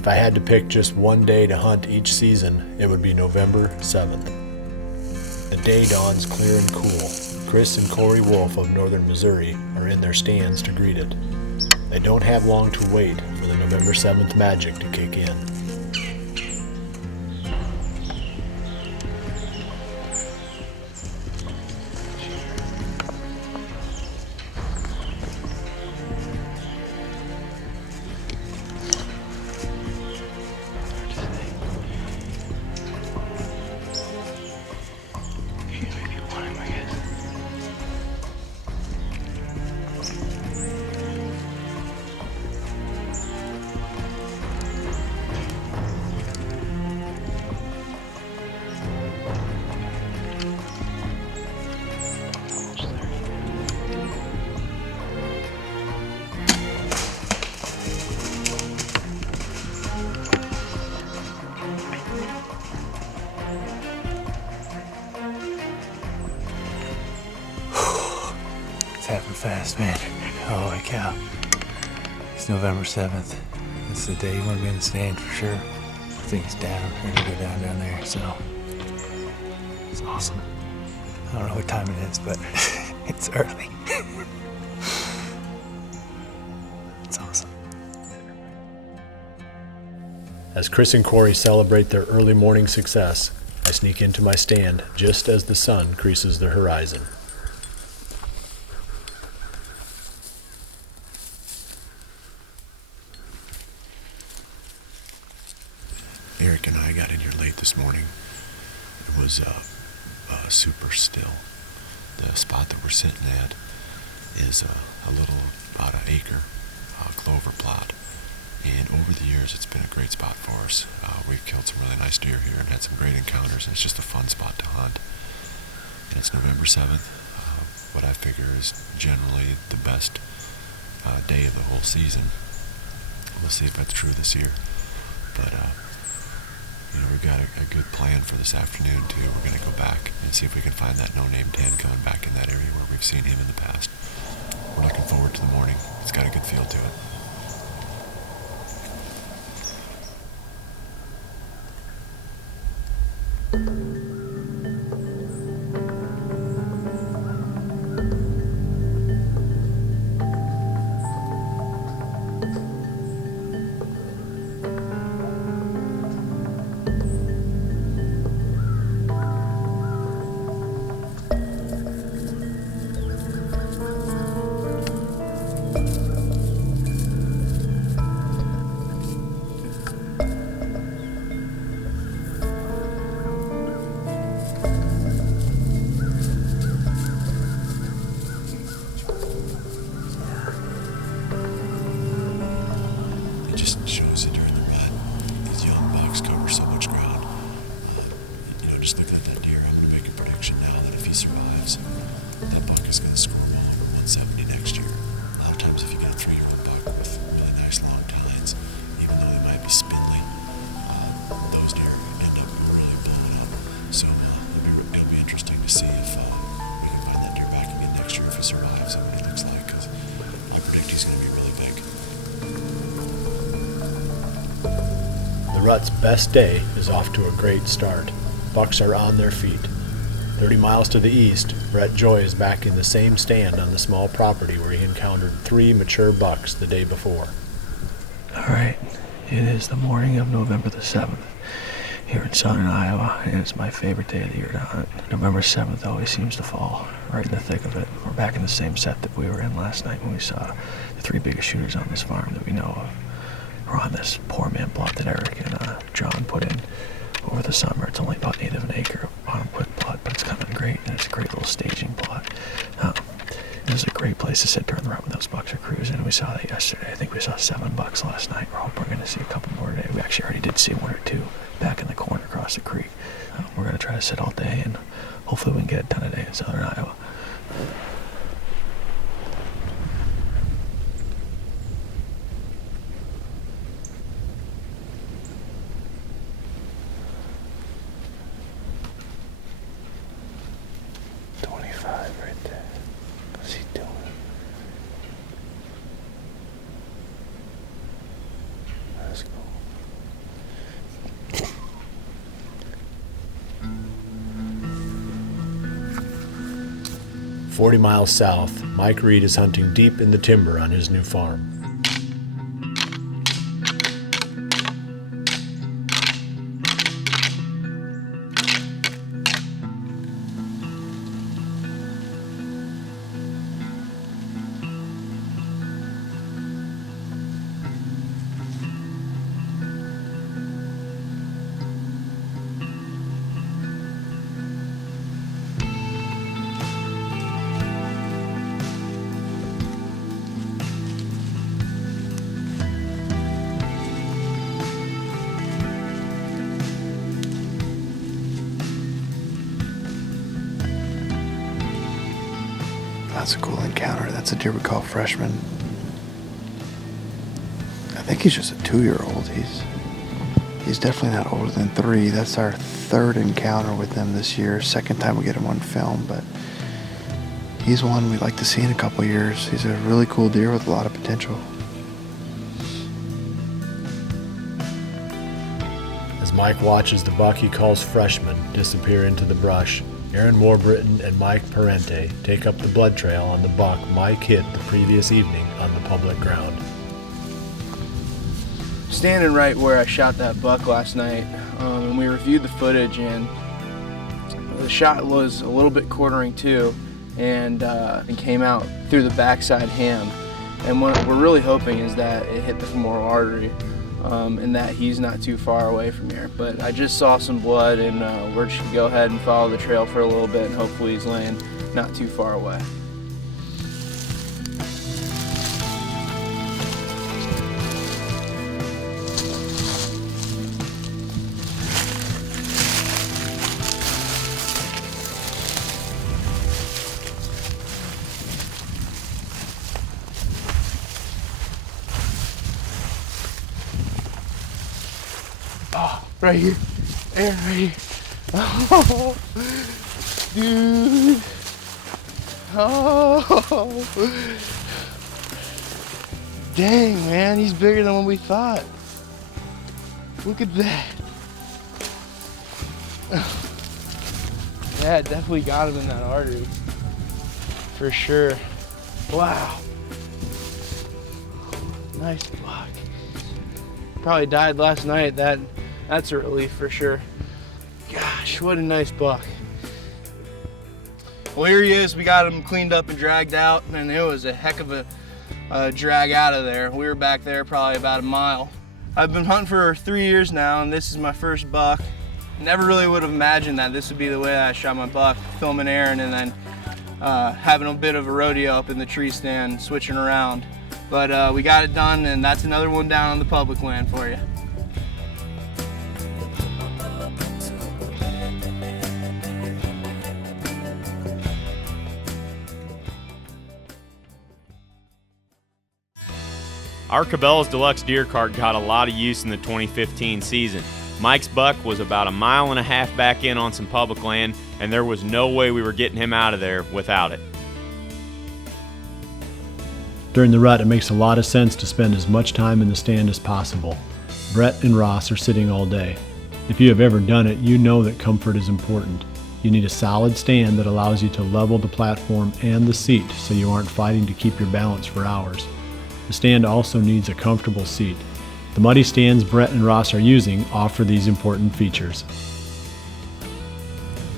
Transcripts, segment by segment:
If I had to pick just one day to hunt each season, it would be November 7th. The day dawns clear and cool. Chris and Corey Wolf of northern Missouri are in their stands to greet it. They don't have long to wait for the November 7th magic to kick in. Happened fast, man. Holy cow. It's November 7th. It's the day you want to be in the stand for sure. I think it's down. We're gonna go down there, so it's awesome. I don't know what time it is, but it's early. It's awesome. As Chris and Corey celebrate their early morning success, I sneak into my stand just as the sun creases the horizon. Eric and I got in here late this morning. It was super still. The spot that we're sitting at is a little, about an acre clover plot. And over the years, it's been a great spot for us. We've killed some really nice deer here and had some great encounters, and it's just a fun spot to hunt. And it's November 7th, what I figure is generally the best day of the whole season. We'll see if that's true this year. But we've got a good plan for this afternoon too. We're going to go back and see if we can find that no-name 10 coming back in that area where we've seen him in the past. We're looking forward to the morning. It's got a good feel to it. The rut's best day is off to a great start. Bucks are on their feet. 30 miles to the east, Brett Joy is back in the same stand on the small property where he encountered 3 mature bucks the day before. Alright, it is the morning of November the 7th here in southern Iowa, and it's my favorite day of the year to hunt. November 7th always seems to fall right in the thick of it. We're back in the same set that we were in last night when we saw the 3 biggest shooters on this farm that we know of. We're on this poor man plot that Eric and John put in over the summer. It's only about 1/8 of an acre bottom quick plot, but it's coming great, and it's a great little staging plot. It was a great place to sit during the rut when those bucks are cruising. We saw that yesterday. I think we saw 7 bucks last night. We're hoping we're going to see a couple more today. We actually already did see 1 or 2 back in the corner across the creek. We're going to try to sit all day, and hopefully we can get it done today in southern Iowa. Right there. What's he doing? That's cool. 40 miles south, Mike Reed is hunting deep in the timber on his new farm. That's a cool encounter. That's a deer we call Freshman. I think he's just a 2-year-old. He's definitely not older than 3. That's our 3rd encounter with him this year. 2nd time we get him on film, but he's one we'd like to see in a couple years. He's a really cool deer with a lot of potential. As Mike watches the buck he calls Freshman disappear into the brush, Aaron Warbritton and Mike Parente take up the blood trail on the buck Mike hit the previous evening on the public ground. Standing right where I shot that buck last night, and we reviewed the footage, and the shot was a little bit quartering too, and came out through the backside ham. And what we're really hoping is that it hit the femoral artery, and that he's not too far away from here. But I just saw some blood, and we're just gonna go ahead and follow the trail for a little bit, and hopefully he's laying not too far away. Oh, right here. Aaron, right here. Oh, dude. Oh. Dang, man, he's bigger than what we thought. Look at that. Yeah, it definitely got him in that artery. For sure. Wow. Nice buck. Probably died last night. That's a relief for sure. Gosh, what a nice buck. Well, here he is. We got him cleaned up and dragged out, and it was a heck of a drag out of there. We were back there probably about a mile. I've been hunting for 3 years now, and this is my first buck. Never really would have imagined that this would be the way I shot my buck, filming Aaron and then having a bit of a rodeo up in the tree stand, switching around. But we got it done, and that's another one down on the public land for you. Our Cabela's Deluxe Deer Cart got a lot of use in the 2015 season. Mike's buck was about 1.5 miles back in on some public land, and there was no way we were getting him out of there without it. During the rut, it makes a lot of sense to spend as much time in the stand as possible. Brett and Ross are sitting all day. If you have ever done it, you know that comfort is important. You need a solid stand that allows you to level the platform and the seat so you aren't fighting to keep your balance for hours. The stand also needs a comfortable seat. The muddy stands Brett and Ross are using offer these important features.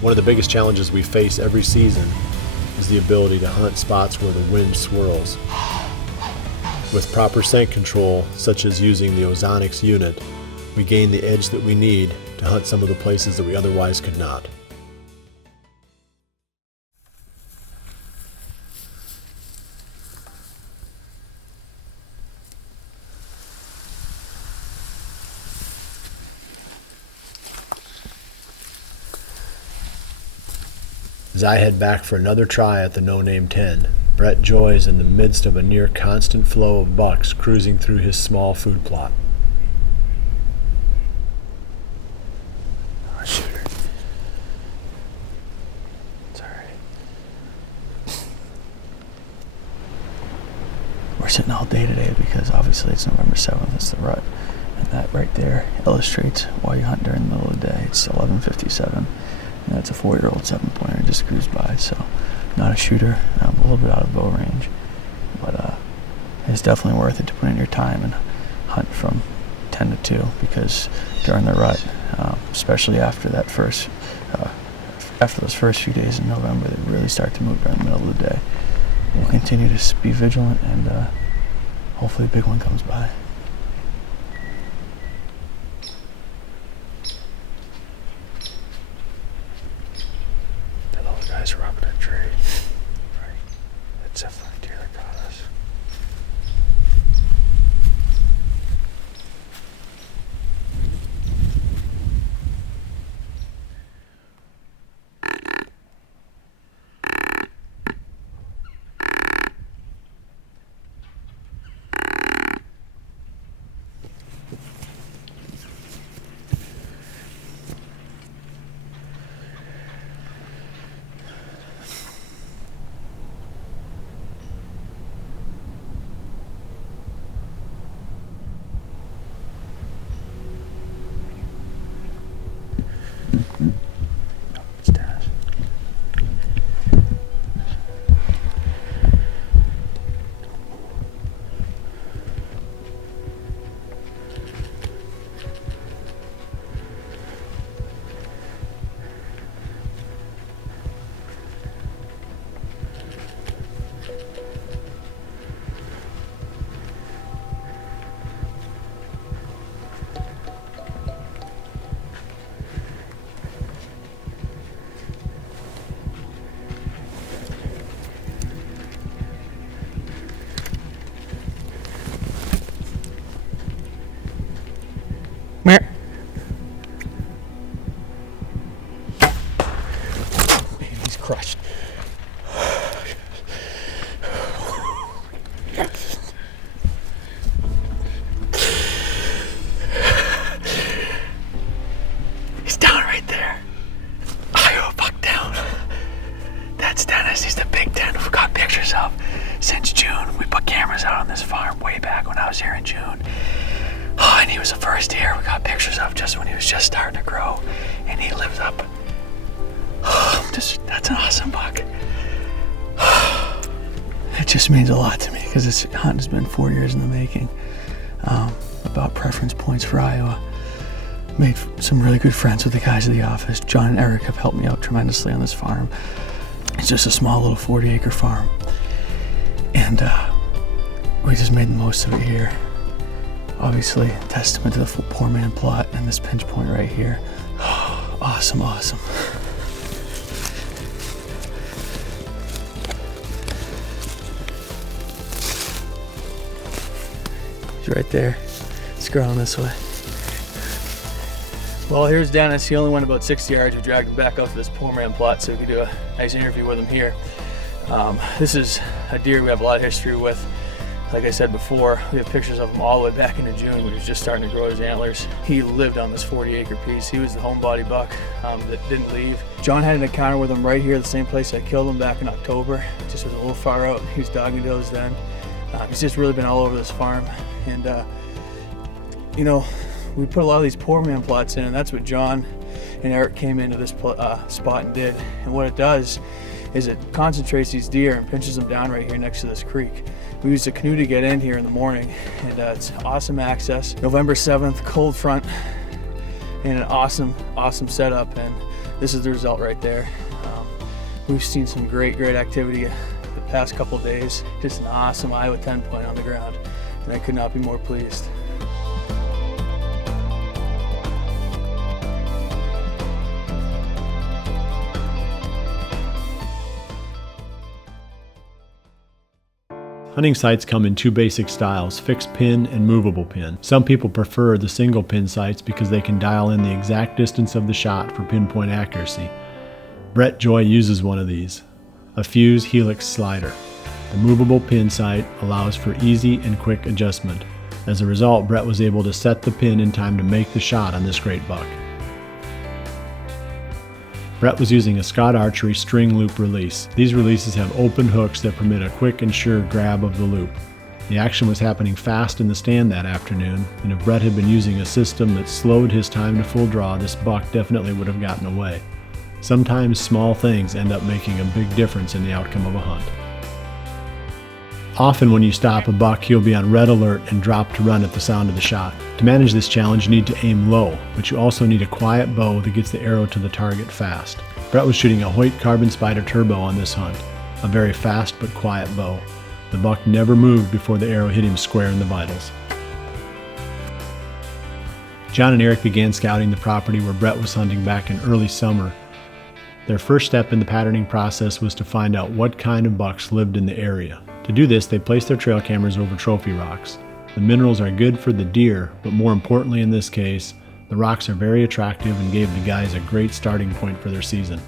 One of the biggest challenges we face every season is the ability to hunt spots where the wind swirls. With proper scent control, such as using the Ozonics unit, we gain the edge that we need to hunt some of the places that we otherwise could not. As I head back for another try at the No Name 10, Brett joys in the midst of a near constant flow of bucks cruising through his small food plot. Oh, shoot her. It's alright. We're sitting all day today because obviously it's November 7th, it's the rut. And that right there illustrates why you hunt during the middle of the day. It's 11:57. And that's a 4-year-old 7-pointer just cruised by, so not a shooter. I'm a little bit out of bow range, but it's definitely worth it to put in your time and hunt from 10 to 2, because during the rut, especially after that after those first few days in November, they really start to move during the middle of the day. We'll continue to be vigilant, and hopefully a big one comes by. Those guys are up in a tree. Right. That's definitely a deer that got us. It's Dennis. Man, he's crushed. He's down right there. Iowa buck down. That's Dennis. He's the big 10 we've got pictures of since June. We put cameras out on this farm way back when I was here in June. Oh, and he was the first deer we got pictures of just when he was just starting to grow, and he lived up. Oh, that's an awesome buck. It just means a lot to me, because this hunt has been 4 years in the making. About preference points for Iowa. Made some really good friends with the guys of the office. John and Eric have helped me out tremendously on this farm. It's just a small little 40-acre farm, and we just made the most of it here. Obviously, testament to the full poor man plot and this pinch point right here. Awesome, awesome. He's right there, scrolling this way. Well, here's Dennis. He only went about 60 yards. We dragged him back up to this poor man plot so we could do a nice interview with him here. This is a deer we have a lot of history with. Like I said before, we have pictures of him all the way back into June when he was just starting to grow his antlers. He lived on this 40-acre piece. He was the homebody buck that didn't leave. John had an encounter with him right here, the same place I killed him back in October. Just was a little far out. He was dogging does then. He's just really been all over this farm. And, you know, we put a lot of these poor man plots in, and that's what John and Eric came into this spot and did. And what it does is it concentrates these deer and pinches them down right here next to this creek. We used a canoe to get in here in the morning, and it's awesome access. November 7th, cold front, and an awesome setup, and this is the result right there. We've seen some great activity the past couple days. Just an awesome Iowa 10 point on the ground, and I could not be more pleased. Hunting sights come in two basic styles, fixed pin and movable pin. Some people prefer the single pin sights because they can dial in the exact distance of the shot for pinpoint accuracy. Brett Joy uses one of these, a Fuse Helix slider. The movable pin sight allows for easy and quick adjustment. As a result, Brett was able to set the pin in time to make the shot on this great buck. Brett was using a Scott Archery string loop release. These releases have open hooks that permit a quick and sure grab of the loop. The action was happening fast in the stand that afternoon, and if Brett had been using a system that slowed his time to full draw, this buck definitely would have gotten away. Sometimes small things end up making a big difference in the outcome of a hunt. Often when you stop a buck, he'll be on red alert and drop to run at the sound of the shot. To manage this challenge, you need to aim low, but you also need a quiet bow that gets the arrow to the target fast. Brett was shooting a Hoyt Carbon Spider Turbo on this hunt, a very fast but quiet bow. The buck never moved before the arrow hit him square in the vitals. John and Eric began scouting the property where Brett was hunting back in early summer. Their first step in the patterning process was to find out what kind of bucks lived in the area. To do this, they placed their trail cameras over trophy rocks. The minerals are good for the deer, but more importantly in this case, the rocks are very attractive and gave the guys a great starting point for their season.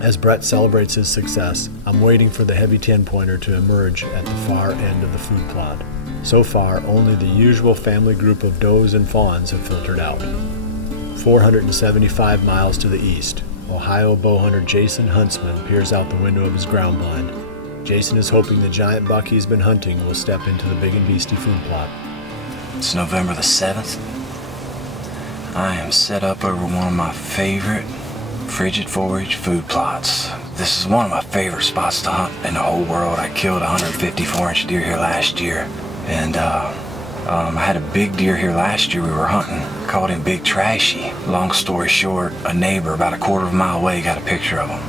As Brett celebrates his success, I'm waiting for the heavy 10-pointer to emerge at the far end of the food plot. So far, only the usual family group of does and fawns have filtered out. 475 miles to the east, Ohio bowhunter Jason Huntsman peers out the window of his ground blind. Jason is hoping the giant buck he's been hunting will step into the big and beastie food plot. It's November the 7th. I am set up over one of my favorite frigid forage food plots. This is one of my favorite spots to hunt in the whole world. I killed a 154-inch deer here last year, and I had a big deer here last year we were hunting. Called him Big Trashy. Long story short, a neighbor about a quarter of a mile away got a picture of him.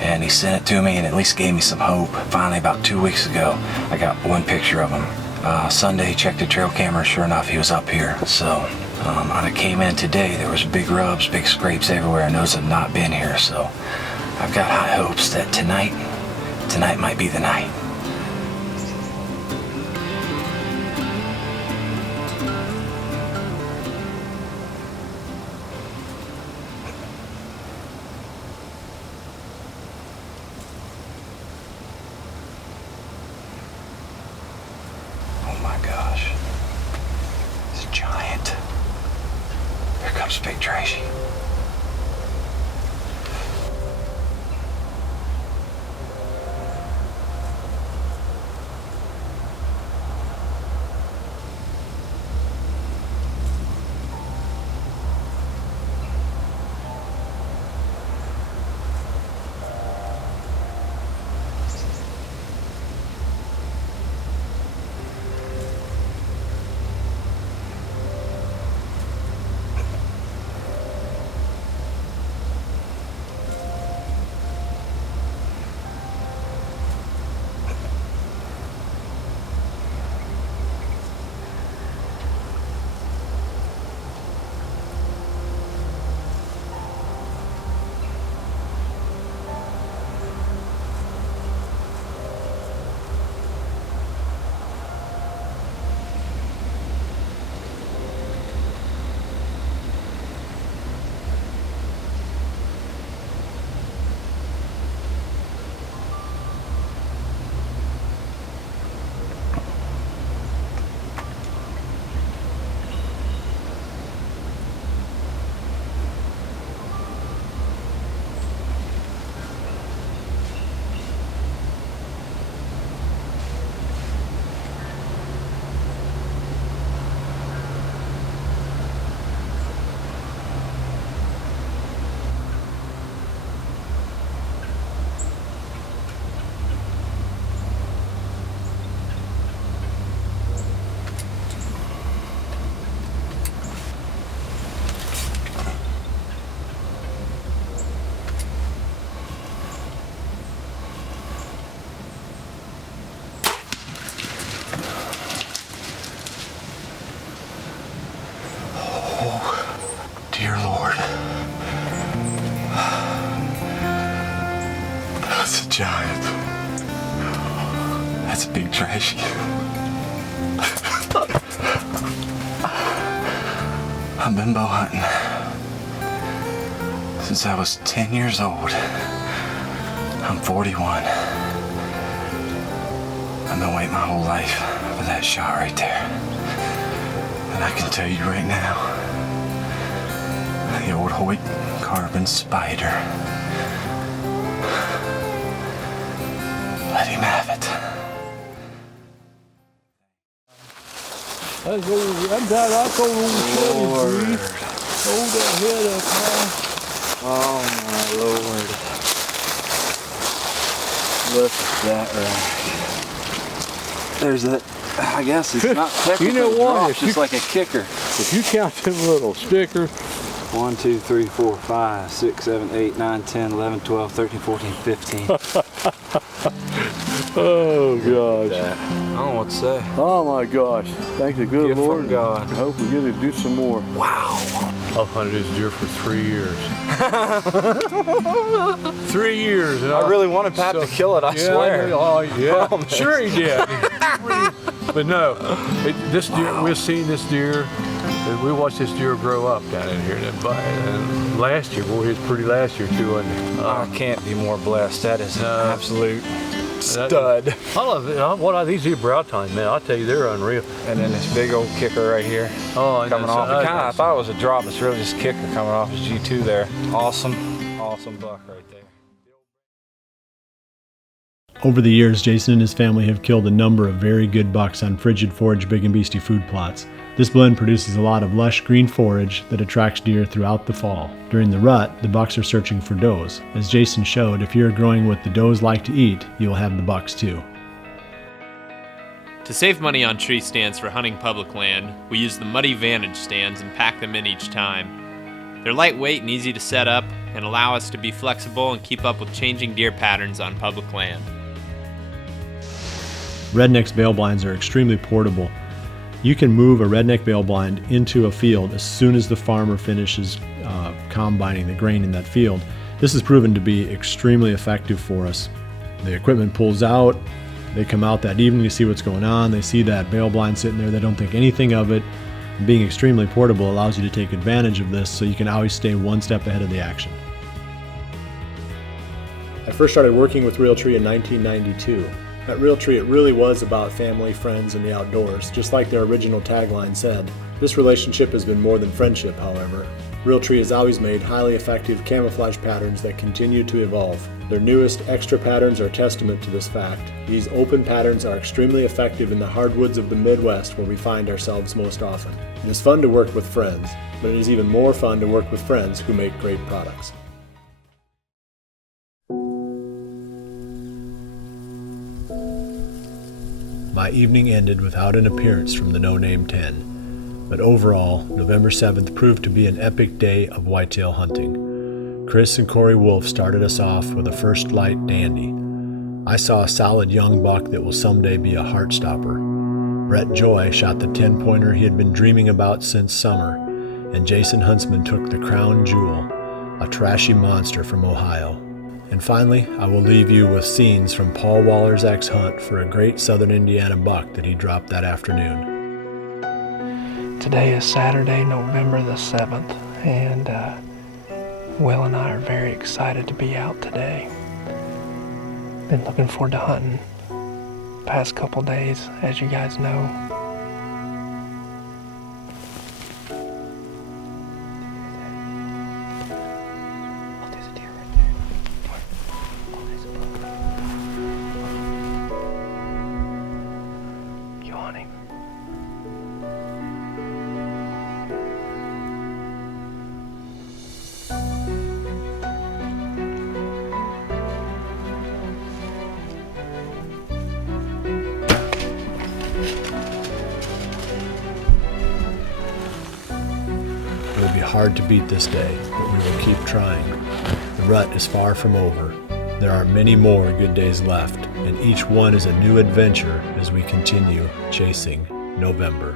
And he sent it to me and at least gave me some hope. Finally, about 2 weeks ago, I got one picture of him. Sunday, checked the trail camera, sure enough, he was up here. So, I came in today, there was big rubs, big scrapes everywhere, and those have not been here. So, I've got high hopes that tonight might be the night. Big Trashy. Dear Lord. That's a giant. That's a Big Trashy. I've been bow hunting since I was 10 years old. I'm 41. I've been waiting my whole life for that shot right there. And I can tell you right now, the old Hoyt Carbon Spider. Let him have it. Hold that head up, man. Oh my Lord. Look at that right. There's that. I guess it's not technically You know what? drop, If just you- like a kicker. If you count them little stickers, 1, 2, 3, 4, 5, 6, 7, 8, 9, 10, 11, 12, 13, 14, 15. oh gosh. I don't know what to say. Oh my gosh. Thank the good Gift from Lord. God. I hope we get to do some more. Wow. I've hunted this deer for 3 years. 3 years. And I really wanted Pat to kill it, I swear. Yeah, Promise. sure he did. But no, this deer, we've seen this deer, and we watched this deer grow up down in here. And last year, boy, he was pretty last year too, wasn't he? I can't be more blessed. That is an absolute That- stud. I love it. What are these here brow tine, man? I'll tell you, they're unreal. And then this big old kicker right here. Oh, and Coming that's- off. I thought it was a drop. It's really just kicker coming off his G2 there. Awesome buck right there. Over the years, Jason and his family have killed a number of very good bucks on frigid forage big and beastie food plots. This blend produces a lot of lush green forage that attracts deer throughout the fall. During the rut, the bucks are searching for does. As Jason showed, if you're growing what the does like to eat, you'll have the bucks too. To save money on tree stands for hunting public land, we use the Muddy Vantage stands and pack them in each time. They're lightweight and easy to set up and allow us to be flexible and keep up with changing deer patterns on public land. Redneck's bail blinds are extremely portable. You can move a redneck bail blind into a field as soon as the farmer finishes combining the grain in that field. This has proven to be extremely effective for us. The equipment pulls out, they come out that evening to see what's going on, they see that bail blind sitting there, they don't think anything of it. Being extremely portable allows you to take advantage of this so you can always stay one step ahead of the action. I first started working with Realtree in 1992. At Realtree, it really was about family, friends, and the outdoors, just like their original tagline said. This relationship has been more than friendship, however. Realtree has always made highly effective camouflage patterns that continue to evolve. Their newest extra patterns are a testament to this fact. These open patterns are extremely effective in the hardwoods of the Midwest where we find ourselves most often. It is fun to work with friends, but it is even more fun to work with friends who make great products. My evening ended without an appearance from the No Name 10, but overall, November 7th proved to be an epic day of whitetail hunting. Chris and Corey Wolf started us off with a first light dandy. I saw a solid young buck that will someday be a heart stopper. Brett Joy shot the 10-pointer he had been dreaming about since summer, and Jason Huntsman took the crown jewel, a trashy monster from Ohio. And finally, I will leave you with scenes from Paul Waller's ex-hunt for a great southern Indiana buck that he dropped that afternoon. Today is Saturday, November the 7th, and Will and I are very excited to be out today. Been looking forward to hunting past couple days, as you guys know. It will be hard to beat this day, but we will keep trying. The rut is far from over. There are many more good days left, and each one is a new adventure as we continue chasing November.